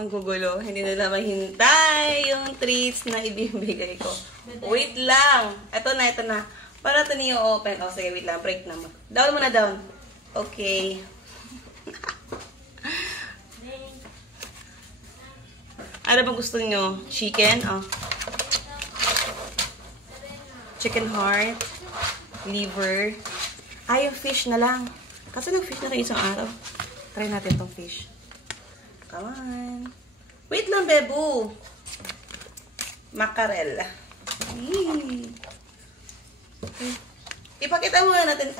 Ang gugulo. Hindi nila mahintay yung treats na ibibigay ko. Wait lang. Ito na. Para ito niyo open. O, sige, wait lang. Break naman. Down muna, down. Okay. Ano bang gusto niyo? Chicken? Oh. Chicken heart. Liver. Yung fish na lang. Kasi nag-fish na kayo isang araw. Try natin tong fish. Come on. Wait lang, Bebu. Mackerel. Ipakita muna natin.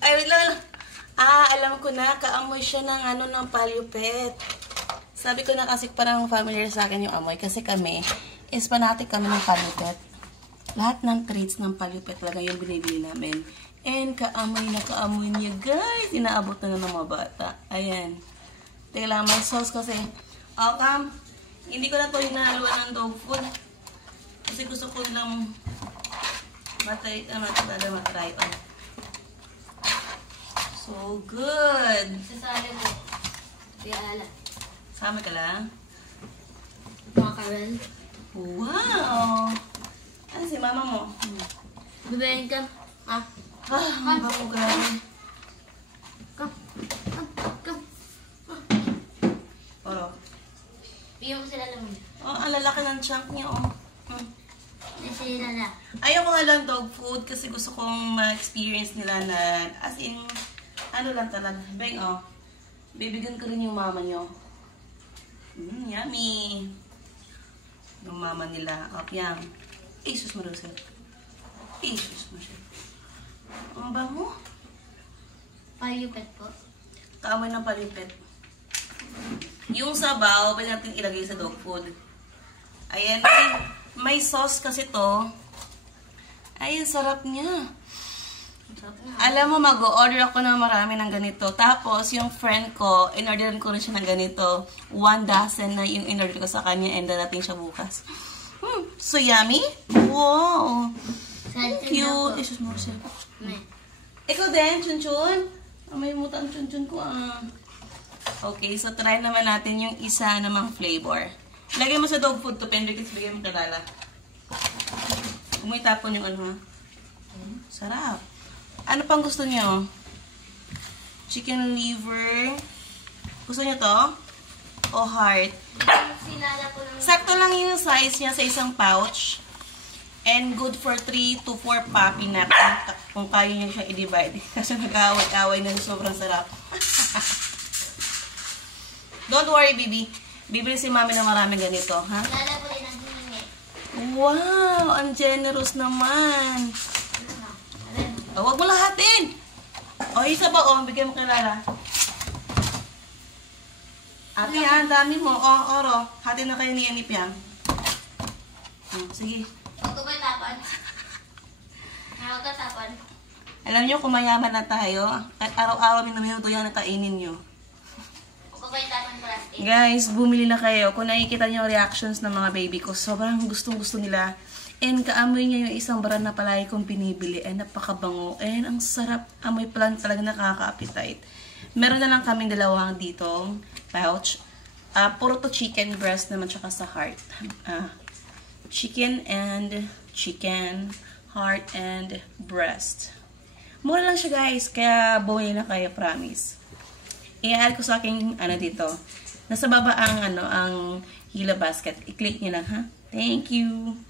Ay, wait lang. Alam ko na. Kaamoy siya ng palyupet. Sabi ko na kasi parang familiar sa akin yung amoy. Kasi kami, is fanatic kami ng palyupet. Lahat ng treats ng palyupet talaga yung binibili namin. And kaamoy na kaamoy niya, guys. Inaabot na ng mga bata. Ayan. Teka lang, may sauce kasi. Hindi ko na ito hinahaluan ng dog food. Kasi gusto ko lang matry on. So good. Sasali mo. Kaya ala. Sama ka lang. Mackerel. Wow! Ano si mama mo? Bibayin ka. Ang bango, grabe. Come. Oh. Bigyan ko sila lang. Ang lalaki ng chunk niya, oh. Sila na. Ayaw ko nga lang dog food kasi gusto kong ma-experience nila na, as in, ano lang talaga. Beng, oh. Bibigyan ko rin yung mama nyo. Yummy. Yung mama nila. Yan. Isus marusel. Isus marusel. Ang bango. Palyupet po. Kaamoy ng palipet. Yung sabaw, pwede natin ilagay sa dog food. Ayan. May sauce kasi to. Ay, sarap niya. Alam mo, mag-order ako ng marami ng ganito. Tapos, yung friend ko, in-orderan ko rin siya ng ganito. 1 dozen na yung in-order ko sa kanya and darating siya bukas. So yummy. Wow. Thank you. Isus mo siya. Ikaw din, Chunchun. May muta ang Chunchun ko. Okay, so try naman natin yung isa namang flavor. Lagay mo sa dog food to, Pendrix. Bigay mo kalala. Kung may tapon yung ano, ha? Sarap. Ano pang gusto niyo? Chicken liver. Gusto niyo to? O heart? Sakto lang yung size niya sa isang pouch. And good for 3 to 4 puppy na kung kaya niyo siya i-divide. Kasi nag-away-away na sobrang sarap. Don't worry, baby. Bibili si mami na maraming ganito, ha? Wow! Ang generous naman. Huwag mo lahatin. Isa ba? Bigyan mo kilala. Ate, ang dami mo. Oro. Hati na kayo ni Yanip yan. Sige. Huwag ko ba tapan? Huwag ka tapan. Alam nyo, kung mayaman na tayo, at araw-araw minuto yung nakainin nyo. Guys, bumili na kayo. Kung nakikita nyo reactions ng mga baby ko, sobrang gustong-gusto nila. And kaamoy niya yung isang brand na palagi kong pinibili. And napakabango. And ang sarap. Amoy pa lang talaga nakaka-appetite. Meron na lang kaming dalawang ditong pouch. Puro to chicken breast naman tsaka sa heart. Chicken, heart, and breast. Mura lang siya, guys. Kaya bumili na kayo, promise. I-add ko sa aking, dito. Nasa baba ang, ang Hila basket. I-click nyo lang, ha? Thank you.